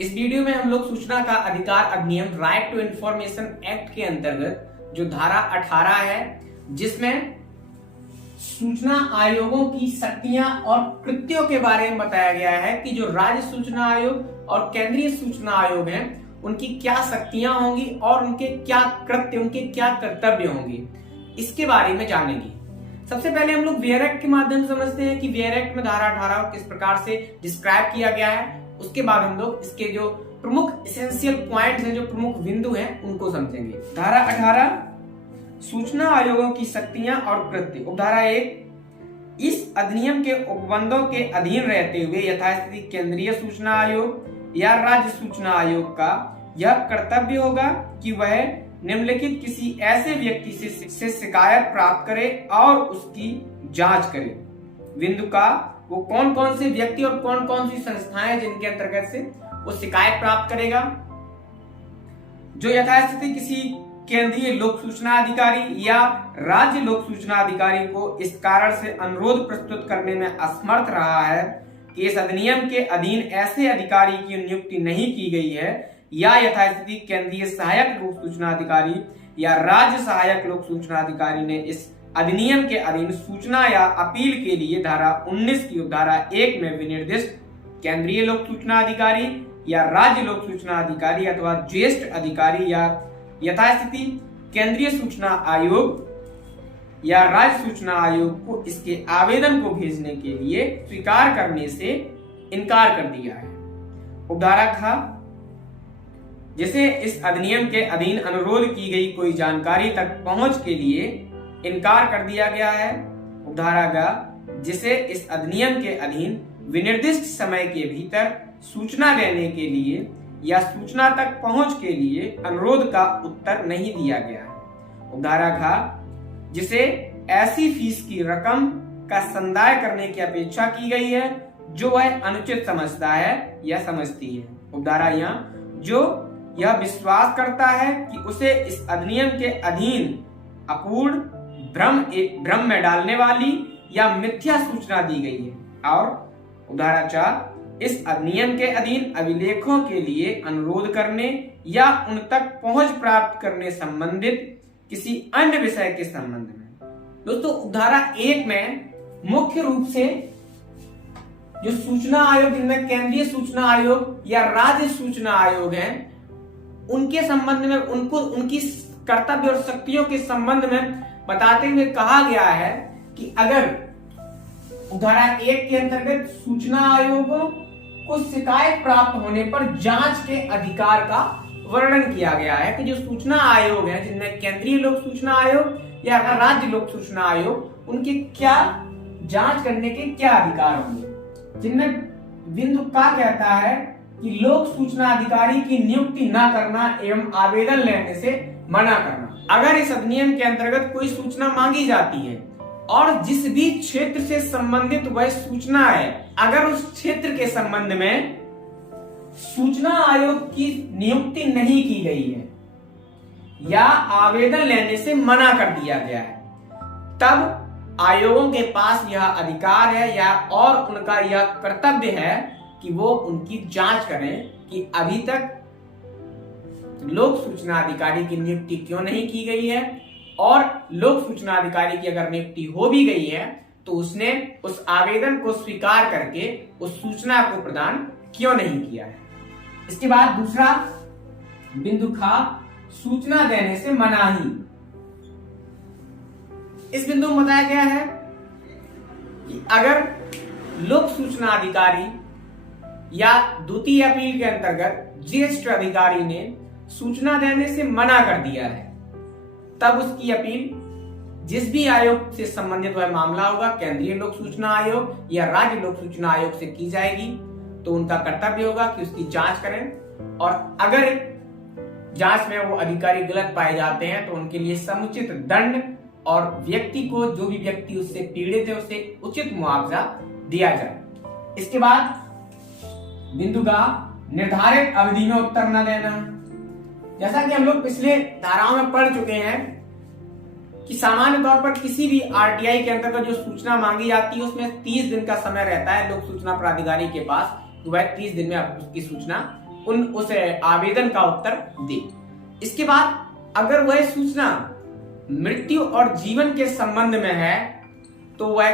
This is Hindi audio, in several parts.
इस वीडियो में हम लोग सूचना का अधिकार अधिनियम राइट टू इंफॉर्मेशन एक्ट के अंतर्गत जो धारा 18 है, जिसमें सूचना आयोगों की शक्तियां और कृत्यों के बारे में बताया गया है कि जो राज्य सूचना आयोग और केंद्रीय सूचना आयोग हैं, उनकी क्या शक्तियां होंगी और उनके क्या कृत्य, उनके क्या कर्तव्य होंगे, इसके बारे में जानेंगे। सबसे पहले हम लोग वेयर एक्ट के माध्यम से समझते हैं कि वेयर एक्ट में धारा 18 को किस प्रकार से डिस्क्राइब किया गया है। उसके बाद हम लोग इसके जो प्रमुख एसेंशियल पॉइंट्स हैं, जो प्रमुख बिंदु हैं, उनको समझेंगे। धारा 18 सूचना आयोगों की शक्तियां और कृत्य। उपधारा 1 इस अधिनियम के उपबंधों के अधीन रहते हुए यथास्थिति केंद्रीय सूचना आयोग या राज्य सूचना आयोग का यह कर्तव्य होगा कि वह निम्नलिखित किसी ऐसे व्यक्ति से शिकायत प्राप्त करे और उसकी जांच करे। बिंदु का वो कौन कौन से व्यक्ति और कौन कौन सी संस्थाएं जिनके अंतर्गत से वो शिकायत प्राप्त करेगा। जो यथास्थिति किसी केंद्रीय लोक सूचना अधिकारी या राज्य लोक सूचना अधिकारी को इस कारण से अनुरोध प्रस्तुत करने में असमर्थ रहा है कि इस अधिनियम के अधीन ऐसे अधिकारी की नियुक्ति नहीं की गई है, या यथास्थिति केंद्रीय सहायक लोक सूचना अधिकारी या राज्य सहायक लोक सूचना अधिकारी ने इस अधिनियम के अधीन सूचना या अपील के लिए धारा 19 की उपधारा 1 में विनिर्दिष्ट केंद्रीय लोक सूचना अधिकारी या राज्य लोक सूचना अधिकारी अथवा ज्येष्ठ अधिकारी या यथास्थिति केंद्रीय सूचना आयोग या राज्य सूचना आयोग को इसके आवेदन को भेजने के लिए स्वीकार करने से इनकार कर दिया है। उपधारा ख जिसे इस अधिनियम के अधीन अनुरोध की गई कोई जानकारी तक पहुंच के लिए इनकार कर दिया गया है। उपधारा ग जिसे इस अधिनियम के अधीन विनिर्दिष्ट समय के भीतर सूचना देने के लिए या सूचना तक पहुंच के लिए अनुरोध का उत्तर नहीं दिया गया है। उपधारा घ जिसे ऐसी फीस की रकम का संदाय करने की अपेक्षा की गई है जो वह अनुचित समझता है या समझती है। उपधारा यहाँ जो यह विश्वास करता है कि उसे इस अधिनियम के अधीन अपूर्ण भ्रम में डालने वाली या मिथ्या सूचना दी गई है। और उदाहरण 4 इस अधिनियम के अधीन अभिलेखों के लिए अनुरोध करने या उन तक पहुंच प्राप्त करने संबंधित किसी अन्य विषय के संबंध में। दोस्तों, उपधारा 1 में मुख्य रूप से जो सूचना आयोग, जिनमें केंद्रीय सूचना आयोग या राज्य सूचना आयोग हैं, उनके संबंध में उनकी कर्तव्य और शक्तियों के संबंध में बताते हुए कहा गया है कि अगर उपधारा 1 के अंतर्गत सूचना आयोगों को शिकायत प्राप्त होने पर जांच के अधिकार का वर्णन किया गया है कि जो सूचना आयोग है, जिनमें केंद्रीय लोक सूचना आयोग या राज्य लोक सूचना आयोग, उनके क्या जांच करने के क्या अधिकार होंगे। जिनमें बिंदु का कहता है कि लोक सूचना अधिकारी की नियुक्ति न करना एवं आवेदन लेने से मना करना। अगर इस अधिनियम के अंतर्गत कोई सूचना मांगी जाती है और जिस भी क्षेत्र से संबंधित वह सूचना है, अगर उस क्षेत्र के संबंध में सूचना आयोग की नियुक्ति नहीं की गई है या आवेदन लेने से मना कर दिया गया है, तब आयोगों के पास यह अधिकार है या और उनका यह कर्तव्य है कि वो उनकी जांच करें कि अभी तक लोक सूचना अधिकारी की नियुक्ति क्यों नहीं की गई है, और लोक सूचना अधिकारी की अगर नियुक्ति हो भी गई है तो उसने उस आवेदन को स्वीकार करके उस सूचना को प्रदान क्यों नहीं किया है। इसके बाद दूसरा बिंदु खा सूचना देने से मनाही। इस बिंदु में बताया गया है कि अगर लोक सूचना अधिकारी या द्वितीय अपील के अंतर्गत ज्येष्ठ अधिकारी ने सूचना देने से मना कर दिया है, तब उसकी अपील जिस भी आयोग से संबंधित वह मामला होगा, केंद्रीय लोक सूचना आयोग या राज्य लोक सूचना आयोग से की जाएगी। तो उनका कर्तव्य होगा कि उसकी जांच करें, और अगर जांच में वो अधिकारी गलत पाए जाते हैं तो उनके लिए समुचित दंड और व्यक्ति को, जो भी व्यक्ति उससे पीड़ित है, उसे उचित मुआवजा दिया जाए। इसके बाद बिंदु का निर्धारित अवधि में उत्तर न देना। जैसा कि हम लोग पिछले धाराओं में पढ़ चुके हैं कि सामान्य तौर पर किसी भी आरटीआई के अंतर्गत जो सूचना मांगी जाती है उसमें 30 दिन का समय रहता है लोक सूचना प्राधिकारी के पास, तो वह 30 दिन में उसकी सूचना उस आवेदन का उत्तर दे। इसके बाद अगर वह सूचना मृत्यु और जीवन के संबंध में है तो वह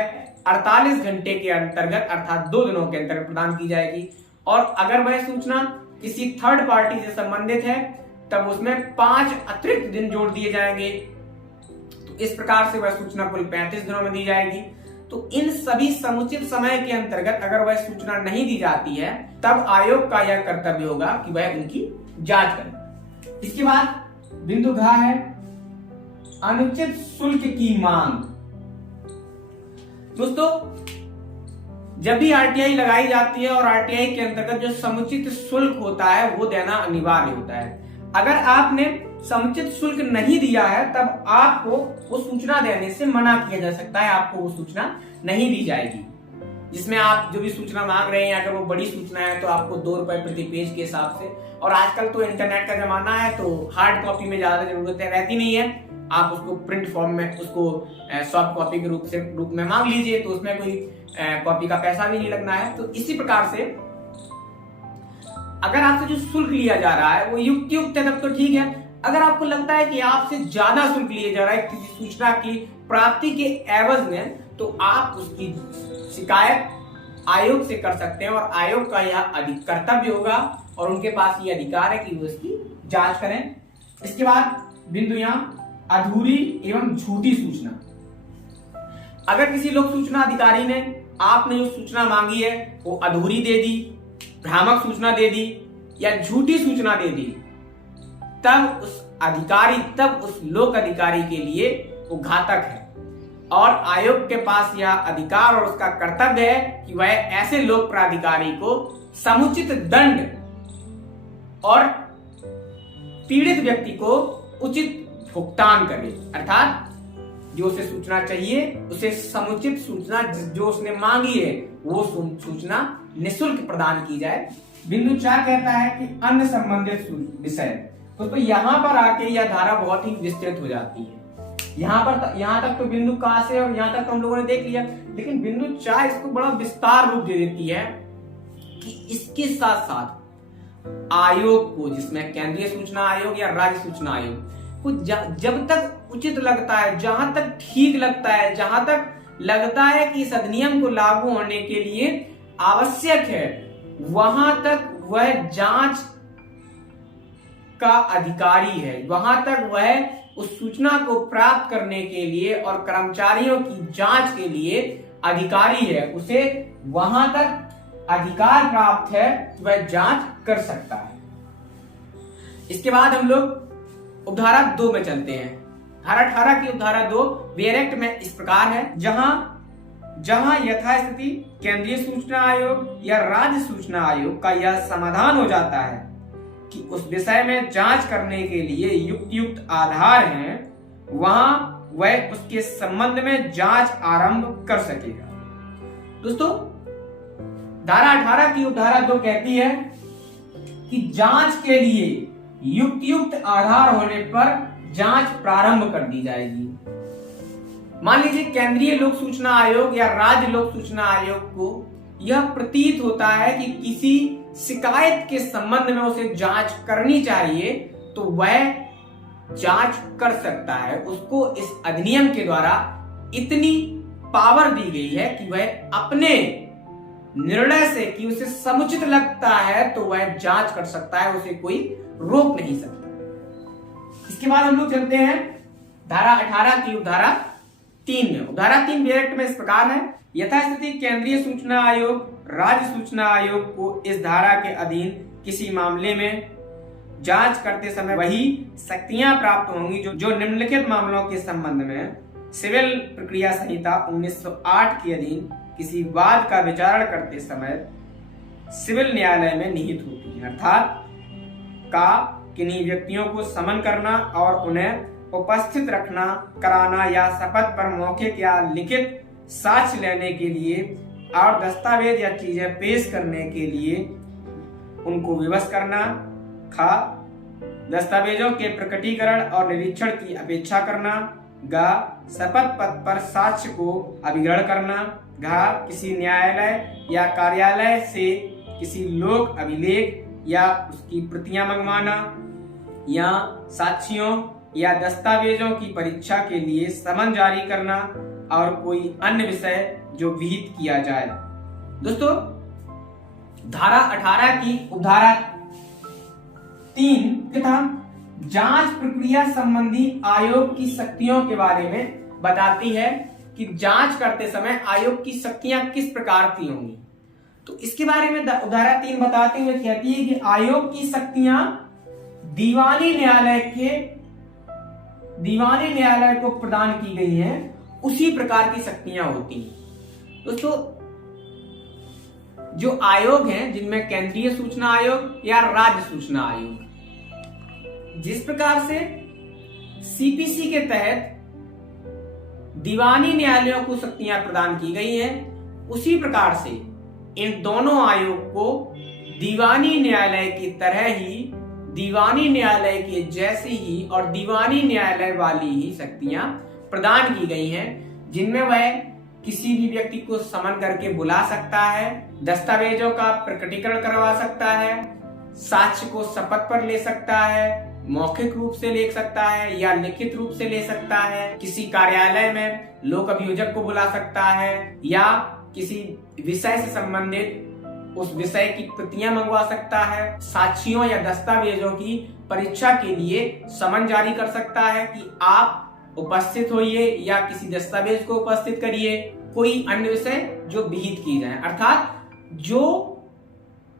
48 घंटे के अंतर्गत अर्थात 2 दिनों के अंतर्गत प्रदान की जाएगी। और अगर वह सूचना किसी थर्ड पार्टी से संबंधित है तब उसमें 5 अतिरिक्त दिन जोड़ दिए जाएंगे। तो इस प्रकार से वह सूचना कुल 35 दिनों में दी जाएगी। तो इन सभी समुचित समय के अंतर्गत अगर वह सूचना नहीं दी जाती है तब आयोग का यह कर्तव्य होगा कि वह उनकी जांच करे। इसके बाद बिंदु घ है अनुचित शुल्क की मांग। दोस्तों, जब भी आरटीआई लगाई जाती है और आरटीआई के अंतर्गत जो समुचित शुल्क होता है वो देना अनिवार्य होता है। अगर आपने समुचित शुल्क नहीं दिया है तब आपको वो सूचना देने से मना किया जा सकता है, आपको वो सूचना नहीं दी जाएगी। जिसमें आप जो भी सूचना मांग रहे हैं अगर वो बड़ी सूचना है तो आपको 2 रुपए प्रति पेज के हिसाब से, और आजकल तो इंटरनेट का जमाना है तो हार्ड कॉपी में ज्यादा जरूरत रहती नहीं है, आप उसको प्रिंट फॉर्म में उसको सॉफ्ट कॉपी के रूप में मांग लीजिए, तो उसमें कोई कॉपी का पैसा भी नहीं लगना है। तो इसी प्रकार से अगर आपसे जो शुल्क लिया जा रहा है वो युक्त है तब तो ठीक है। अगर आपको लगता है कि आपसे ज्यादा शुल्क लिया जा रहा है किसी सूचना की प्राप्ति के एवज में, तो आप उसकी शिकायत आयोग से कर सकते हैं और आयोग का यह कर्तव्य होगा और उनके पास ये अधिकार है कि वो इसकी जांच करें। इसके बाद बिंदु यहाँ अधूरी एवं झूठी सूचना। अगर किसी लोक सूचना अधिकारी ने आपने जो सूचना मांगी है वो अधूरी दे दी, भ्रामक सूचना दे दी या झूठी सूचना दे दी, तब उस लोक अधिकारी के लिए वो घातक है और आयोग के पास यह अधिकार और उसका कर्तव्य है कि वह ऐसे लोक प्राधिकारी को समुचित दंड और पीड़ित व्यक्ति को उचित भुगतान करे। अर्थात जो उसे सूचना चाहिए उसे समुचित सूचना जो उसने मांगी है वो सूचना निःशुल्क प्रदान की जाए। बिंदु 4 कहता है कि अन्य संबंधित विषय। तो यहाँ पर आके यह धारा बहुत ही विस्तृत हो जाती है। यहाँ तक तो बिंदु का से और यहाँ तक तो हम लोगों ने देख लिया, लेकिन बिंदु 4 इसको बड़ा विस्तार रूप दे देती है कि इसके साथ साथ आयोग को, जिसमें केंद्रीय सूचना आयोग या राज्य सूचना आयोग को जब तक उचित लगता है, जहां तक ठीक लगता है, जहां तक लगता है कि इस अधिनियम को लागू होने के लिए आवश्यक है, वहां तक वह जांच का अधिकारी है, वहां तक वह उस सूचना को प्राप्त करने के लिए और कर्मचारियों की जांच के लिए अधिकारी है, उसे वहां तक अधिकार प्राप्त है कि वह जांच कर सकता है। इसके बाद हम लोग उपधारा 2 में चलते हैं। धारा 18 की उपधारा 2 वेयर एक्ट में इस प्रकार है, जहां यथास्थिति केंद्रीय सूचना आयोग या राज्य सूचना आयोग का यह समाधान हो जाता है कि उस विषय में जांच करने के लिए युक्त आधार हैं, वहां वह उसके संबंध में जांच आरंभ कर सकेगा। दोस्तों, धारा 18 की उपधारा 2 कहती है कि जांच के लिए युक्त आधार होने पर जांच प्रारंभ कर दी जाएगी। मान लीजिए केंद्रीय लोक सूचना आयोग या राज्य लोक सूचना आयोग को यह प्रतीत होता है कि किसी शिकायत के संबंध में उसे जांच करनी चाहिए, तो वह जांच कर सकता है। उसको इस अधिनियम के द्वारा इतनी पावर दी गई है कि वह अपने निर्णय से कि उसे समुचित लगता है तो वह जांच कर सकता है, उसे कोई रोक नहीं सकता। इसके बाद हम लोग चलते हैं धारा 18 की उपधारा 3 में। उपधारा 3 वेयर एक्ट में इस प्रकार है, यथास्थिति केंद्रीय सूचना आयोग राज्य सूचना आयोग को इस धारा के अधीन किसी मामले में जांच करते समय वही शक्तियां प्राप्त होंगी जो निम्नलिखित मामलों के संबंध में सिविल प्रक्रिया संहिता 1908 के अधीन किसी वाद का विचारण करते समय सिविल न्यायालय में निहित होती है। अर्थात किन्हीं व्यक्तियों को समन करना और उन्हें उपस्थित रखना, कराना या शपथ पर मौखिक या लिखित साक्ष्य लेने के लिए और दस्तावेज या चीजें पेश करने के लिए उनको विवश करना। दस्तावेजों के प्रकटीकरण और निरीक्षण की अपेक्षा करना। शपथ पत्र पर साक्ष्य को अभिग्रहण करना। किसी न्यायालय या कार्यालय से किसी लोक अभिलेख या उसकी प्रतियां मंगवाना या साक्ष्यों या दस्तावेजों की परीक्षा के लिए समन जारी करना और कोई अन्य विषय जो विहित किया जाए। दोस्तों, धारा 18 की उपधारा 3 तथा जांच प्रक्रिया संबंधी आयोग की शक्तियों के बारे में बताती है कि जांच करते समय आयोग की शक्तियां किस प्रकार की होंगी। तो इसके बारे में उपधारा 3 बताते हुए कहती है कि आयोग की शक्तियां दीवानी न्यायालय को प्रदान की गई हैं, उसी प्रकार की शक्तियां होती हैं। दोस्तों, जो आयोग हैं जिनमें केंद्रीय सूचना आयोग या राज्य सूचना आयोग, जिस प्रकार से सीपीसी के तहत दीवानी न्यायालयों को शक्तियां प्रदान की गई हैं, उसी प्रकार से इन दोनों आयोग को दीवानी न्यायालय की तरह ही, दीवानी न्यायालय के जैसी ही और दीवानी न्यायालय वाली ही शक्तियां प्रदान की गई हैं, जिनमें वह किसी भी व्यक्ति को समन करके बुला सकता है, दस्तावेजों का प्रकटीकरण करवा सकता है, साक्ष्य को शपथ पर ले सकता है, मौखिक रूप से ले सकता है या लिखित रूप से ले सकता है, किसी कार्यालय में लोक अभियोजक को बुला सकता है या किसी विषय से संबंधित उस विषय की प्रतियां मंगवा सकता है, साक्ष्यों या दस्तावेजों की परीक्षा के लिए समन जारी कर सकता है कि आप उपस्थित होइए या किसी दस्तावेज को उपस्थित करिए, कोई अन्य विषय जो विहित की जाए। अर्थात जो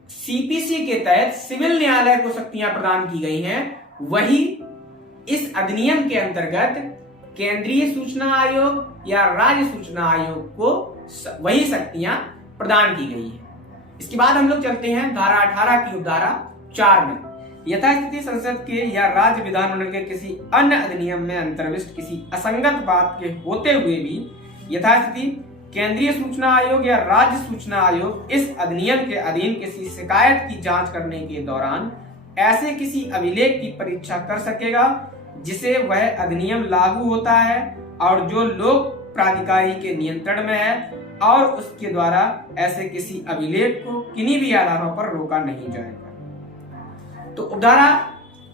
सीपीसी के तहत सिविल न्यायालय को शक्तियां प्रदान की गई हैं, वही इस अधिनियम के अंतर्गत केंद्रीय सूचना आयोग या राज्य सूचना आयोग को वही शक्तियां प्रदान की गई है। इसके बाद हम लोग चलते हैं धारा 18 की उपधारा 4 में। यथास्थिति संसद के या राज्य विधानमंडल के किसी अन्य अधिनियम में अंतर्विष्ट किसी असंगत बात के होते हुए भी यथास्थिति केंद्रीय सूचना आयोग या राज्य सूचना आयोग इस अधिनियम के अधीन किसी शिकायत की जांच करने के दौरान ऐसे किसी अभिलेख की परीक्षा कर सकेगा जिसे वह अधिनियम लागू होता है और जो लोक प्राधिकारी के नियंत्रण में है, और उसके द्वारा ऐसे किसी अभिलेख को किन्हीं भी आधारों पर रोका नहीं जाएगा। तो उपधारा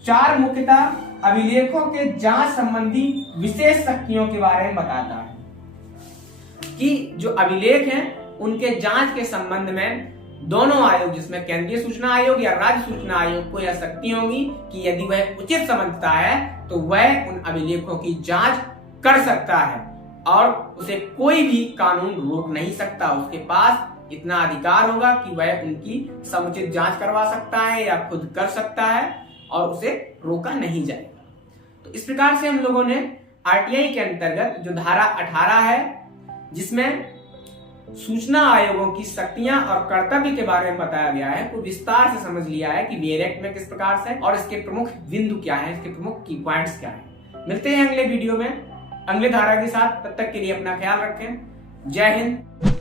4 मुख्यतः अभिलेखों के जांच संबंधी विशेष शक्तियों के बारे में बताता है कि जो अभिलेख हैं उनके जांच के संबंध में दोनों आयोग, जिसमें केंद्रीय सूचना आयोग या राज्य सूचना आयोग को यह शक्ति होगी कि यदि वह उचित समझता है तो वह उन अभिलेखों की जांच कर सकता है और उसे कोई भी कानून रोक नहीं सकता। उसके पास इतना अधिकार होगा कि वह उनकी समुचित जांच करवा सकता है या खुद कर सकता है और उसे रोका नहीं जाएगा। तो इस प्रकार से हम लोगों ने आरटीआई के अंतर्गत जो धारा 18 है, जिसमें सूचना आयोगों की शक्तियां और कर्तव्य के बारे में बताया गया है, को विस्तार से समझ लिया है कि वेयर एक्ट में किस प्रकार से और इसके प्रमुख बिंदु क्या है, इसके प्रमुख की पॉइंट्स क्या है। मिलते हैं अगले वीडियो में अगले धारा के साथ। तब तक के लिए अपना ख्याल रखें। जय हिंद।